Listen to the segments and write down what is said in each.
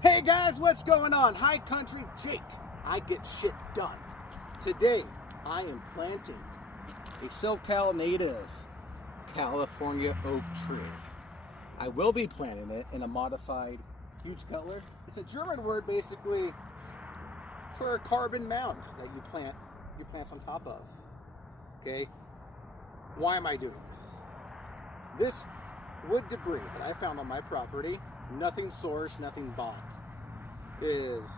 Hey guys, what's going on? High Country Jake. I get shit done. Today, I am planting a SoCal native California oak tree. I will be planting it in a modified hugelkultur. It's a German word basically for a carbon mound that you plant your plants on top of. Okay? Why am I doing this? This wood debris that I found on my property, nothing sourced, nothing bought, is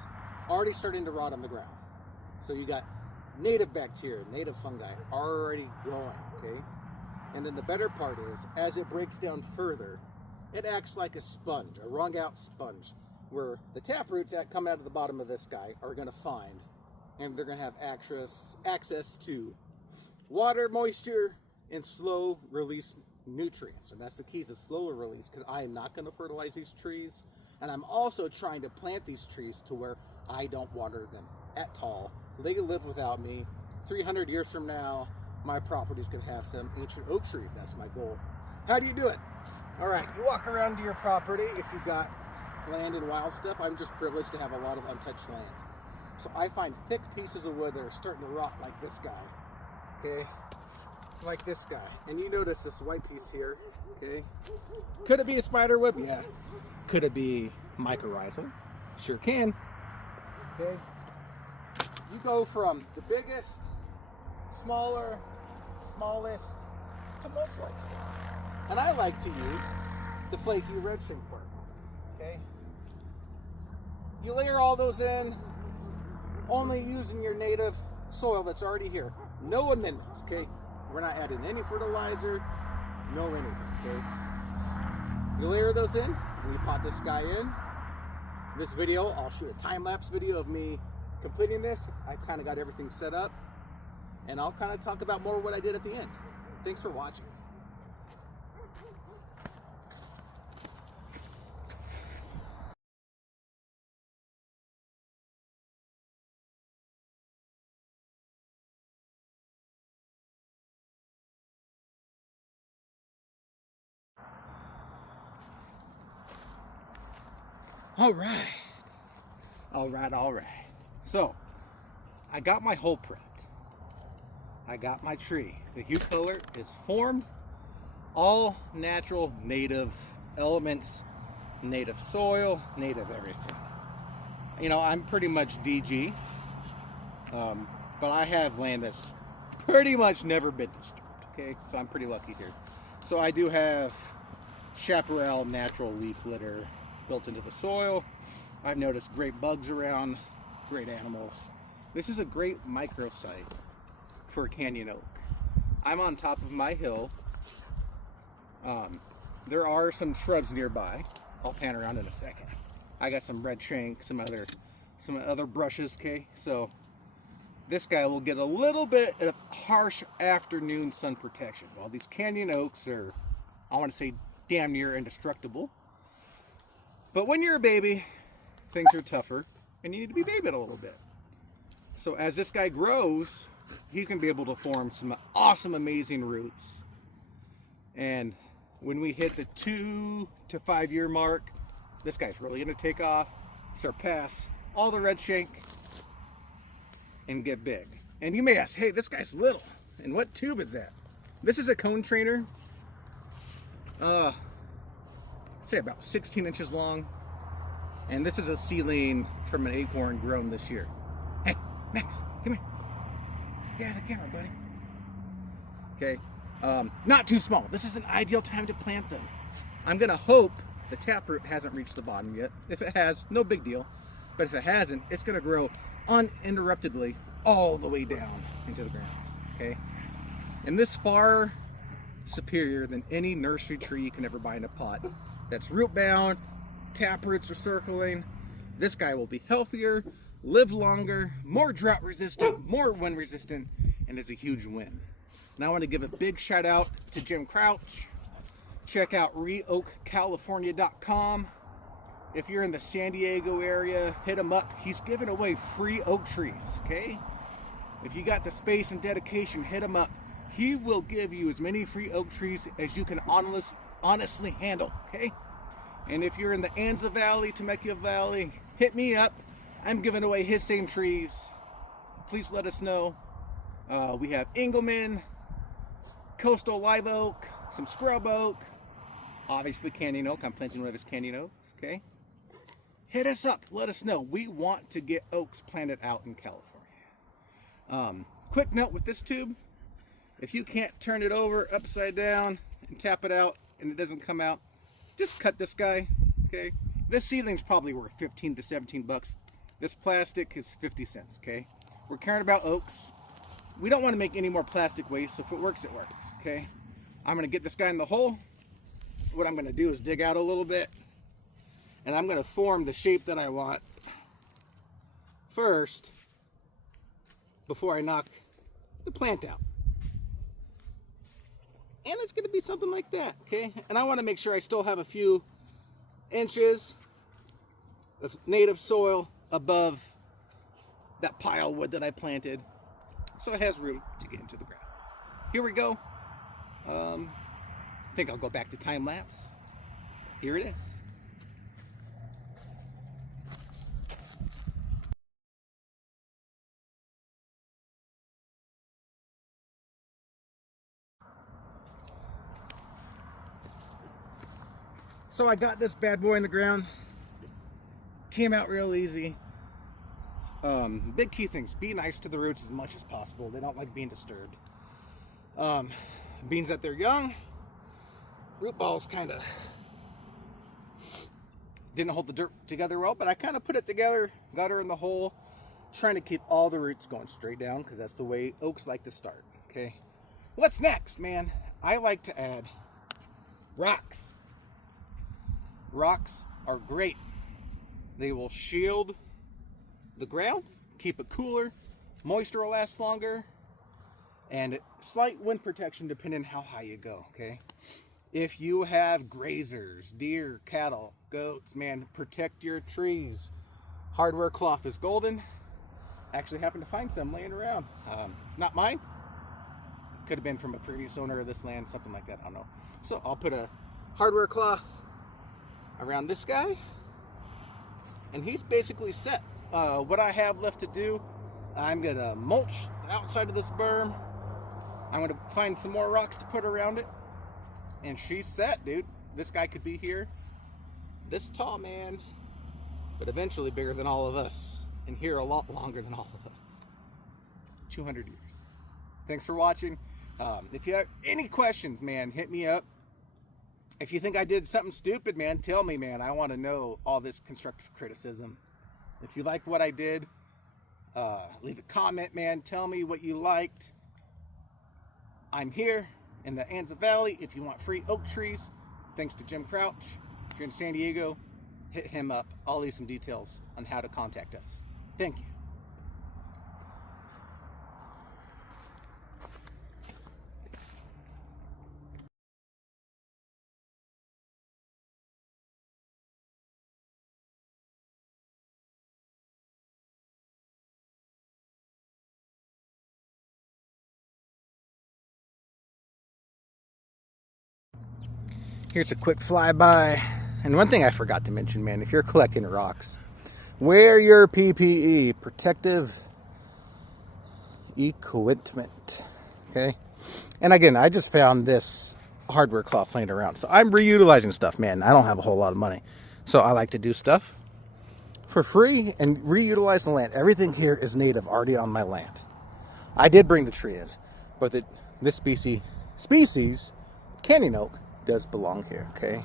already starting to rot on the ground. So you got native bacteria, native fungi already going, okay? And then the better part is, as it breaks down further, it acts like a sponge, a wrung out sponge, where the taproots that come out of the bottom of this guy are gonna find, and they're gonna have access to water, moisture, and slow release nutrients. And that's the key, is a slower release, because I am not gonna fertilize these trees. And I'm also trying to plant these trees to where I don't water them at all. They can live without me. 300 years from now, my property's gonna have some ancient oak trees. That's my goal. How do you do it? All right, you walk around to your property. If you got land and wild stuff, I'm just privileged to have a lot of untouched land. So I find thick pieces of wood that are starting to rot, like this guy, okay? Like this guy. And you notice this white piece here, okay? Could it be a spider web? Yeah. Could it be microbial? Sure can. Okay. You go from the biggest, smallest to most like stuff. And I like to use the flaky red shinkworm. Okay. You layer all those in, only using your native soil that's already here. No amendments, okay? We're not adding any fertilizer, no anything, okay? You layer those in, and you pot this guy in. This video, I'll shoot a time-lapse video of me completing this. I kind of got everything set up, and I'll kind of talk about more what I did at the end. Thanks for watching. All right. So, I got my hole prepped. I got my tree. The hugelkultur is formed. All natural, native elements, native soil, native everything. You know, I'm pretty much DG, but I have land that's pretty much never been disturbed, okay? So I'm pretty lucky here. So I do have chaparral natural leaf litter built into the soil. I've noticed great bugs around, great animals. This is a great microsite for canyon oak. I'm on top of my hill. There are some shrubs nearby. I'll pan around in a second. I got some red shank, some other brushes, okay? So this guy will get a little bit of harsh afternoon sun protection. While these canyon oaks are, I want to say, damn near indestructible. But when you're a baby, things are tougher, and you need to be babied a little bit. So as this guy grows, he's going to be able to form some awesome, amazing roots. And when we hit the 2 to 5 year mark, this guy's really going to take off, surpass all the red shank, and get big. And you may ask, hey, this guy's little. And what tube is that? This is a cone trainer. Say about 16 inches long. And this is a seedling from an acorn grown this year. Hey, Max, come here. Get out of the camera, buddy. Okay, not too small. This is an ideal time to plant them. I'm gonna hope the taproot hasn't reached the bottom yet. If it has, no big deal. But if it hasn't, it's gonna grow uninterruptedly all the way down into the ground, okay? And this far superior than any nursery tree you can ever buy in a pot. That's root bound, taproots are circling. This guy will be healthier, live longer, more drought resistant, more wind resistant, and is a huge win. Now I want to give a big shout out to Jim Crouch. Check out reoakcalifornia.com. If you're in the San Diego area, hit him up. He's giving away free oak trees, okay? If you got the space and dedication, hit him up. He will give you as many free oak trees as you can honestly handle, okay? And if you're in the Anza Valley, Temecula Valley, hit me up. I'm giving away his same trees. Please let us know. We have Engelmann, coastal live oak, some scrub oak, obviously canyon oak. I'm planting one of his canyon oaks, okay? Hit us up, let us know. We want to get oaks planted out in California. Quick note with this tube, if you can't turn it over upside down and tap it out and it doesn't come out, just cut this guy, okay? This seedling's probably worth 15 to 17 bucks. This plastic is 50 cents, okay? We're caring about oaks. We don't want to make any more plastic waste, so if it works, okay? I'm gonna get this guy in the hole. What I'm gonna do is dig out a little bit, and I'm gonna form the shape that I want first before I knock the plant out. And it's gonna be something like that, okay? And I wanna make sure I still have a few inches of native soil above that pile of wood that I planted, so it has room to get into the ground. Here we go. I think I'll go back to time lapse. Here it is. So I got this bad boy in the ground. Came out real easy. Big key things: be nice to the roots as much as possible. They don't like being disturbed. Beans that they're young, root balls kind of didn't hold the dirt together well, but I kind of put it together, got her in the hole, trying to keep all the roots going straight down because that's the way oaks like to start. Okay, what's next, man? I like to add rocks. Rocks are great. They will shield the ground, keep it cooler, moisture will last longer, and slight wind protection depending on how high you go, okay? If you have grazers, deer, cattle, goats, man, protect your trees. Hardware cloth is golden. Actually happened to find some laying around. Not mine. Could have been from a previous owner of this land, something like that, I don't know. So I'll put a hardware cloth around this guy, and he's basically set. What I have left to do, I'm gonna mulch the outside of this berm. I'm gonna find some more rocks to put around it, and she's set, dude. This guy could be here this tall, man, but eventually bigger than all of us, and here a lot longer than all of us. 200 years. Thanks for watching. If you have any questions, man, hit me up. If you think I did something stupid, man, tell me, man. I want to know all this constructive criticism. If you liked what I did, leave a comment, man. Tell me what you liked. I'm here in the Anza Valley. If you want free oak trees, thanks to Jim Crouch. If you're in San Diego, hit him up. I'll leave some details on how to contact us. Thank you. Here's a quick flyby. And one thing I forgot to mention, man, if you're collecting rocks, wear your PPE, protective equipment, okay? And again, I just found this hardware cloth laying around. So I'm reutilizing stuff, man. I don't have a whole lot of money. So I like to do stuff for free and reutilize the land. Everything here is native, already on my land. I did bring the tree in, but this species, canyon oak, does belong here, okay?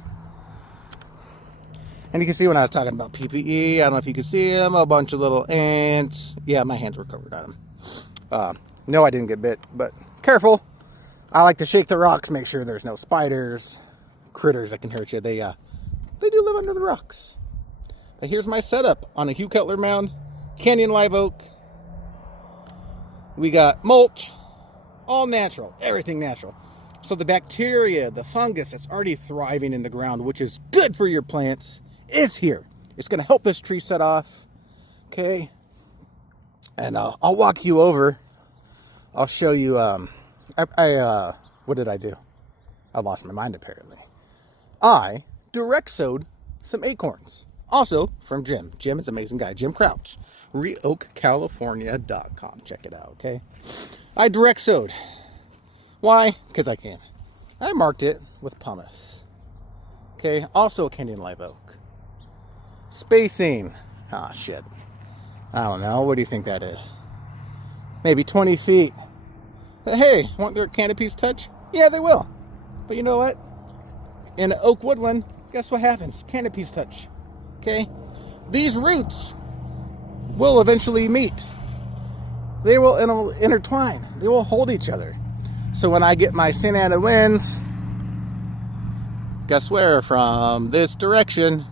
And you can see when I was talking about PPE, I don't know if you can see them, a bunch of little ants. Yeah, my hands were covered on them. No, I didn't get bit, but careful. I like to shake the rocks, make sure there's no spiders, critters that can hurt you. They do live under the rocks. But here's my setup on a Hugh Cutler mound, canyon live oak. We got mulch, all natural, everything natural. So the bacteria, the fungus that's already thriving in the ground, which is good for your plants, is here. It's going to help this tree set off, okay? And I'll walk you over. I'll show you. What did I do? I lost my mind apparently. I direct sowed some acorns. Also from Jim. Jim is an amazing guy. Jim Crouch. ReOakCalifornia.com. Check it out, okay? I direct sowed. Why? Because I can. I marked it with pumice. Okay, also a Canadian live oak. Spacing. Ah, shit. I don't know. What do you think that is? Maybe 20 feet. But hey, won't their canopies touch? Yeah, they will. But you know what? In an oak woodland, guess what happens? Canopies touch. Okay? These roots will eventually meet. They will intertwine. They will hold each other. So when I get my Santa Ana winds, guess where? From this direction,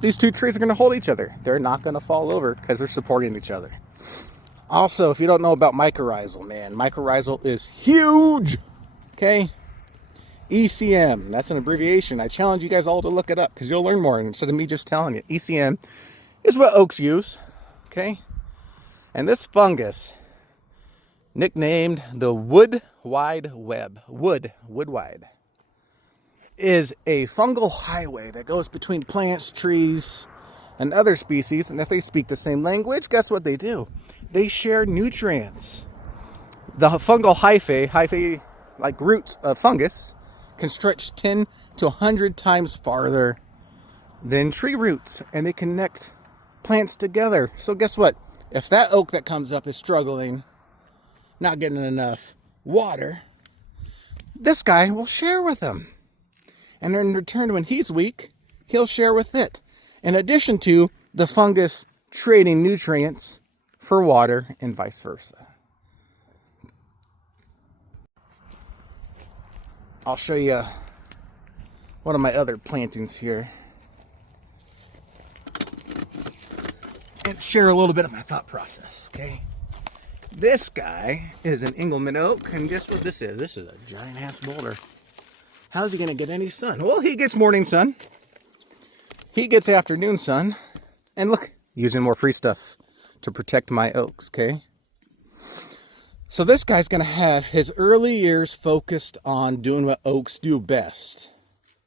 these two trees are going to hold each other. They're not going to fall over because they're supporting each other. Also, if you don't know about mycorrhizal, man, mycorrhizal is huge. Okay? ECM, that's an abbreviation. I challenge you guys all to look it up because you'll learn more instead of me just telling you. ECM is what oaks use. Okay? And this fungus, nicknamed the wood wide web, wood wide, is a fungal highway that goes between plants, trees, and other species. And if they speak the same language, guess what they do? They share nutrients. The fungal hyphae like roots of fungus, can stretch 10 to 100 times farther than tree roots, and they connect plants together. So guess what? If that oak that comes up is struggling, not getting enough water, this guy will share with them. And in return, when he's weak, he'll share with it. In addition to the fungus trading nutrients for water and vice versa. I'll show you one of my other plantings here and share a little bit of my thought process, okay? This guy is an Engelmann oak, and guess what this is? This is a giant ass boulder. How's he gonna get any sun? Well, he gets morning sun. He gets afternoon sun. And look, using more free stuff to protect my oaks, okay? So this guy's going to have his early years focused on doing what oaks do best.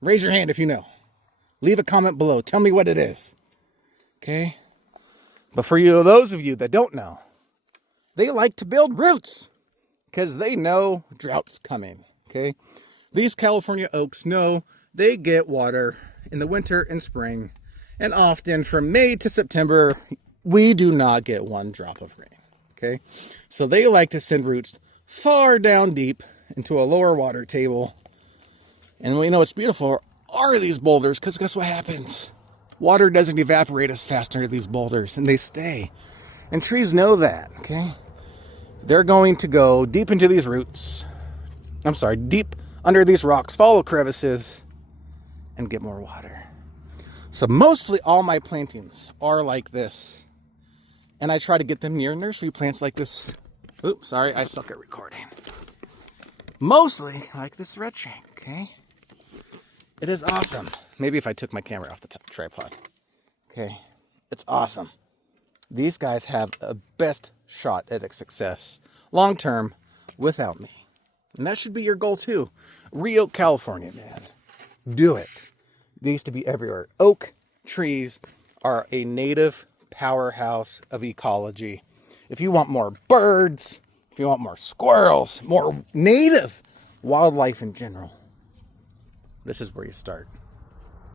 Raise your hand if you know. Leave a comment below. Tell me what it is. Okay? But for you, those of you that don't know, they like to build roots because they know drought's coming. Okay? These California oaks know they get water in the winter and spring. And often from May to September, we do not get one drop of rain. Okay, so they like to send roots far down deep into a lower water table. And we know it's beautiful are these boulders, because guess what happens? Water doesn't evaporate as fast under these boulders, and they stay. And trees know that, okay? They're going to go deep into these roots. Deep under these rocks, follow crevices, and get more water. So mostly all my plantings are like this. And I try to get them near nursery plants like this. Oops, sorry, I suck at recording. Mostly like this red shank, okay? It is awesome. Maybe if I took my camera off the tripod. Okay, it's awesome. These guys have a best shot at a success long term without me. And that should be your goal too. Re-oak California, man. Do it. They used to be everywhere. Oak trees are a native powerhouse of ecology. If you want more birds, if you want more squirrels, more native wildlife in general, this is where you start.